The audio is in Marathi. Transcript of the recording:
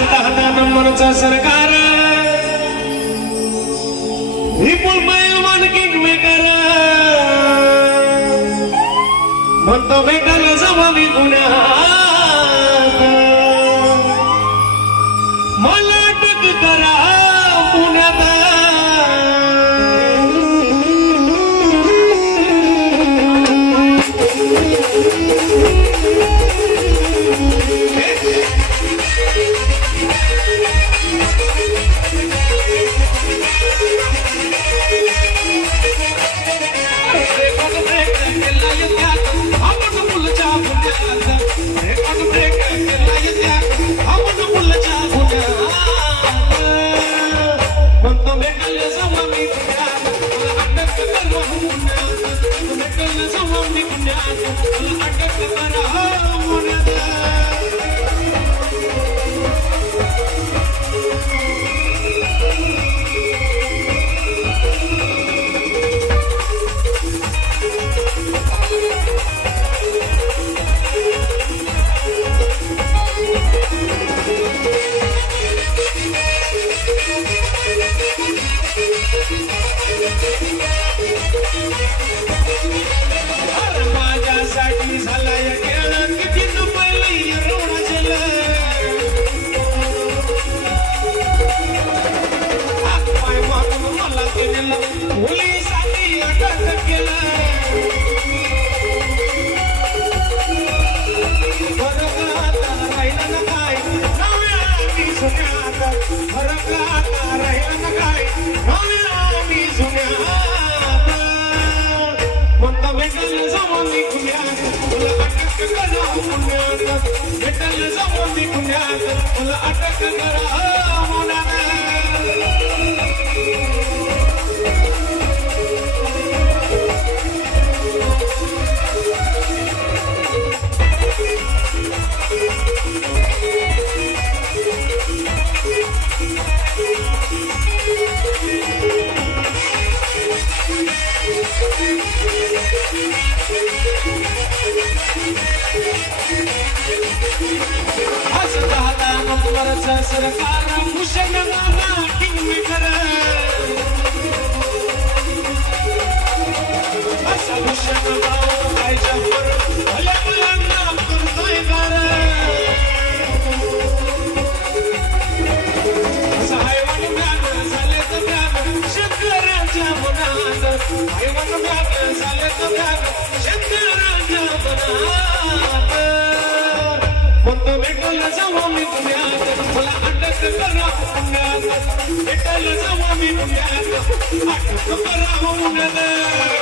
10 नंबरचा सरकार विपुल पैलवान किंग मेकर म्हणतो भेटायला जावा मी पुण्यात मला अटक करा पुण्यात सरकार भूषण नाना किंग मेकर असा भूषण भाऊ गायच्यावर भल्या मुलांना करतोय गार असं हैवान ज्ञान झाले तर ज्ञान शेतकऱ्यांच्या मनात हैवान ज्ञान झाले तर ज्ञान शेतकऱ्यांच्या मनात म्हणतो भेटायला जावा मी पुण्यात मला अटक करा पुण्यात भेटायला जावा मी पुण्यात अटक करा पुण्यात